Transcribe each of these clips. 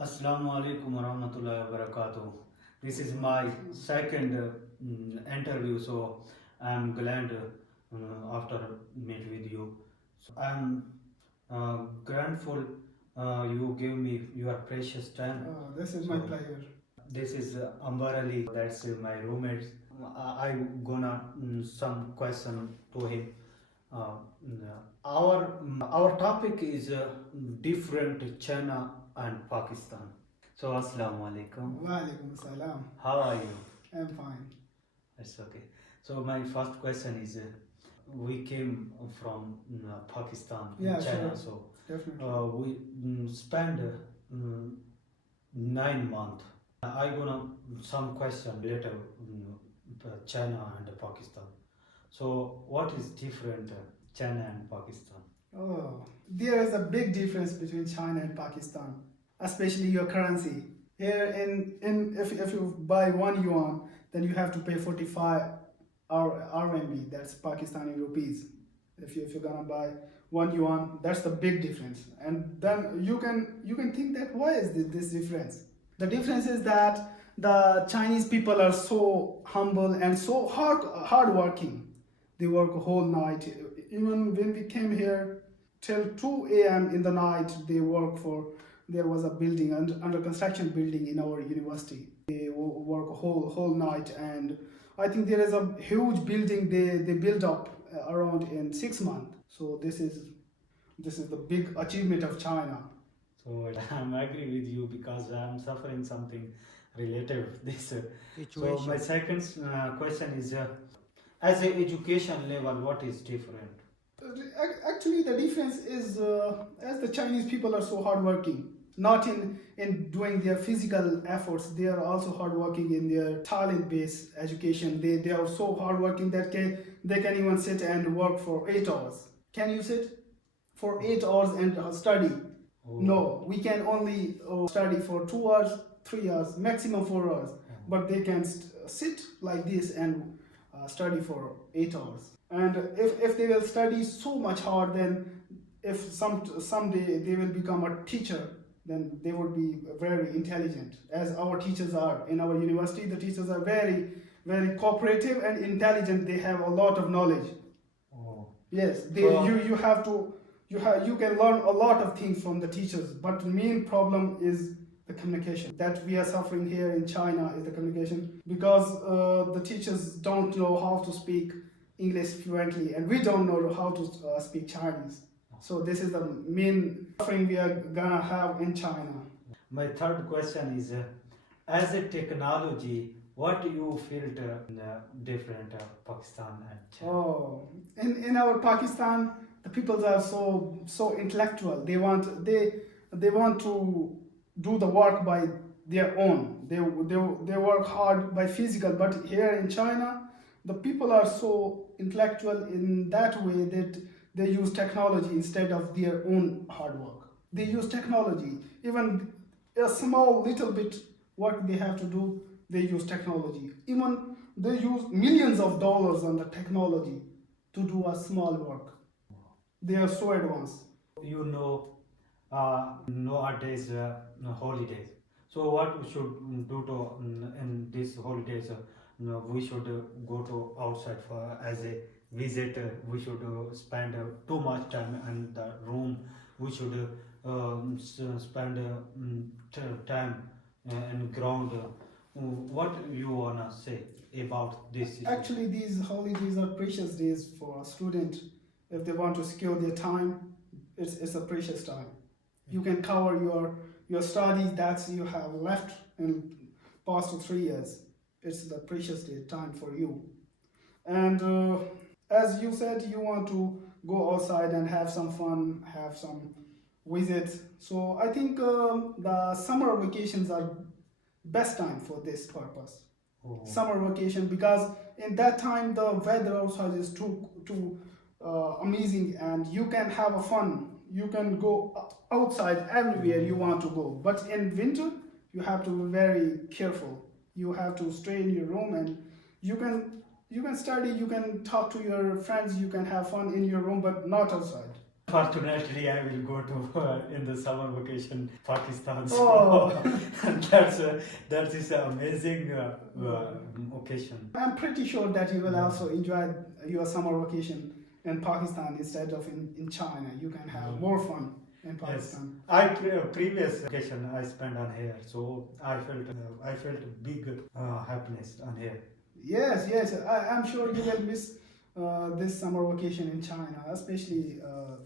Assalamu alaikum warahmatullahi wabarakatuh. This is my second interview, so I'm glad after meet with you. So I'm grateful you give me your precious time. This is my pleasure. This is Ambar Ali, that's my roommate. I gonna some question to him. Our topic is different China and Pakistan. So Assalamu alaikum. Walaikum salam. How are you? I'm fine. It's okay. So my first question is, we came from Pakistan, Yeah, China. sure. So Definitely. we spent 9 months. I gonna some question later, China and Pakistan. So what is different China and Pakistan? Oh, there is a big difference between China and Pakistan, especially your currency. Here in if you buy 1 yuan, then you have to pay 45 RMB, that's Pakistani rupees. If you're gonna buy 1 yuan, that's the big difference. And then you can think that why is this difference? The difference is that the Chinese people are so humble and so hardworking. They work a whole night. Even when we came here till 2 a.m. in the night, they work for. There was a building under construction building in our university. They work a whole night, and I think there is a huge building they built up around in 6 months. So this is the big achievement of China. So I'm agree with you because I'm suffering something related with this. So Situation. my second question is, as a education level, what is different? Actually, the difference is as the Chinese people are so hardworking, not in doing their physical efforts, they are also hardworking in their talent-based education. They are so hardworking that they can even sit and work for 8 hours. Can you sit for 8 hours and study? Oh. No, we can only study for 2 hours, 3 hours, maximum 4 hours. But they can sit like this and study for 8 hours. And if they will study so much hard, then if someday they will become a teacher, then they would be very intelligent, as our teachers are in our university. The teachers are very cooperative and intelligent. They have a lot of knowledge. Oh. Yes, So- you have to you can learn a lot of things from the teachers, but the main problem is the communication that we are suffering here in China is the communication, because the teachers don't know how to speak English fluently, and we don't know how to speak Chinese. So this is the main suffering we are gonna have in China. My third question is, as a technology, what do you feel different Pakistan and China? Oh, in our Pakistan, the people are so intellectual. They want to do the work by their own. They work hard by physical, but here in China, the people are so intellectual in that way that they use technology instead of their own hard work. They use technology. Even a small little bit work they have to do, they use technology. Even they use millions of dollars on the technology to do a small work. They are so advanced. You know, nowadays holidays. So what we should do to in these holidays? We should go to outside for as a visitor. We should spend too much time in the room. We should spend time in ground. What you wanna say about this issue? Actually, these holidays are precious days for a student. If they want to secure their time, it's a precious time. You can cover your studies that you have left in past 3 years. It's the precious day time for you. And as you said, you want to go outside and have some fun, have some visits. So I think the summer vacations are best time for this purpose. Oh. Summer vacation, because in that time the weather outside is too amazing, and you can have a fun. You can go outside everywhere you want to go. But in winter, you have to be very careful. You have to stay in your room, and you can study. You can talk to your friends. You can have fun in your room, but not outside. Fortunately, I will go to in the summer vacation Pakistan. So Oh. that is an amazing occasion. I'm pretty sure that you will Yeah. also enjoy your summer vacation in Pakistan instead of in China. You can have more fun in Yes, Pakistan. previous vacation I spent on here, so I felt big happiness on here. Yes, yes, I'm sure you will miss this summer vacation in China, especially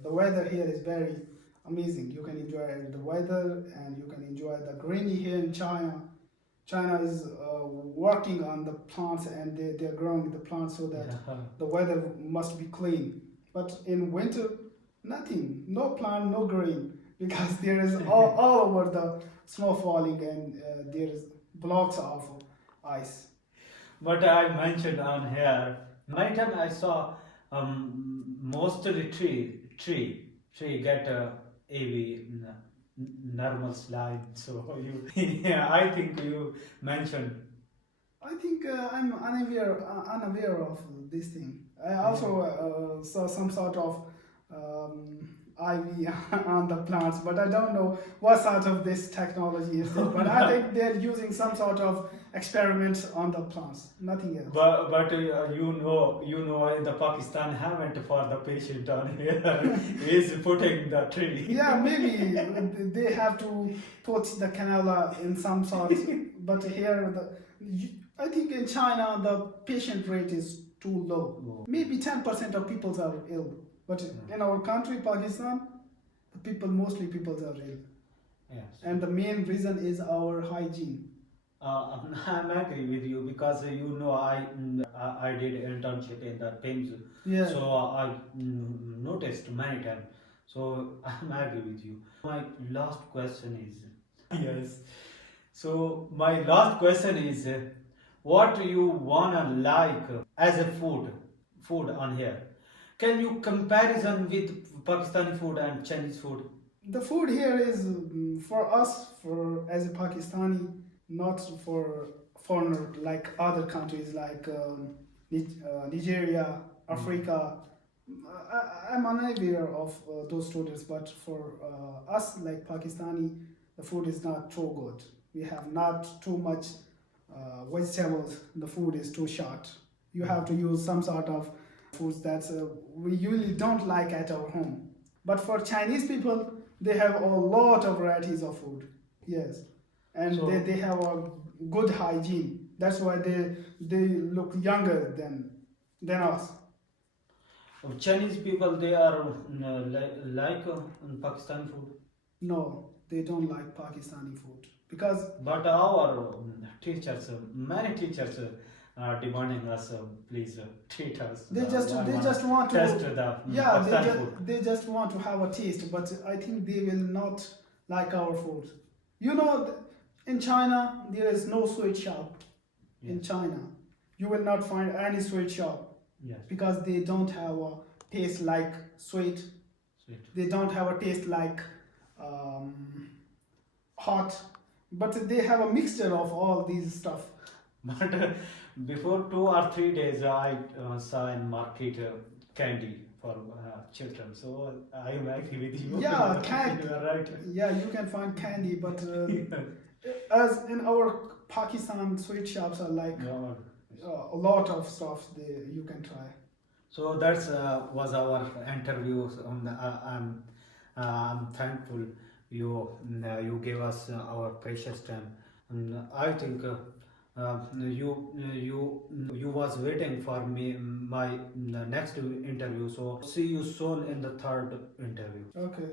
the weather here is very amazing. You can enjoy the weather and you can enjoy the greeny here in China. China is working on the plants and they're growing the plants so that Yeah. the weather must be clean. But in winter, nothing, no plant, no green, because there is all over the snow falling and there is blocks of ice. But I mentioned on here, many times I saw mostly tree get AV normal slide. So you, yeah, I think you mentioned. I think I'm unaware of this thing. I also saw some sort of IV on the plants, but I don't know what sort of this technology is this. But I think they're using some sort of experiment on the plants, nothing else. But you know in the Pakistan haven't for the patient on here is putting the tree. Yeah, maybe they have to put the canola in some sort, but here I think in China the patient rate is too low. Maybe 10% of people are ill, but in our country, Pakistan, mostly people are ill, Yes. and the main reason is our hygiene. I'm agree with you because you know I did internship in the PIMS, Yeah. so I noticed many times. So I'm agree with you. My last question is yes. So my last question is, what do you wanna like as a food on here? Can you comparison with Pakistani food and Chinese food? The food here is for us, for as a Pakistani, not for foreigner like other countries like Nigeria, Africa. I'm unaware of those students, but for us like Pakistani, the food is not too good. We have not too much vegetables. The food is too short. You have to use some sort of foods that we usually don't like at our home. But for Chinese people, they have a lot of varieties of food. Yes, and So- they have a good hygiene. That's why they look younger than us. Chinese people they are like Pakistani food. No, they don't like Pakistani food because But our teachers, many teachers are demanding us, please treat us. they I wanna just want to test the yeah Pakistani food. they just want to have a taste, but I think they will not like our food. You know, in China there is no sweet shop. In Yes. China, you will not find any sweet shop Yes, because they don't have a taste like sweet. sweet. They don't have a taste like hot, but they have a mixture of all these stuff. But before 2 or 3 days, I saw in market candy for children. So I am agree with you. Yeah, candy. You are right. Yeah, you can find candy, but as in our Pakistan, sweet shops are like Yeah. a lot of stuff you can try. So that's was our interview. I'm thankful you gave us our precious time. I think you was waiting for me my next interview. So see you soon in the third interview. Okay.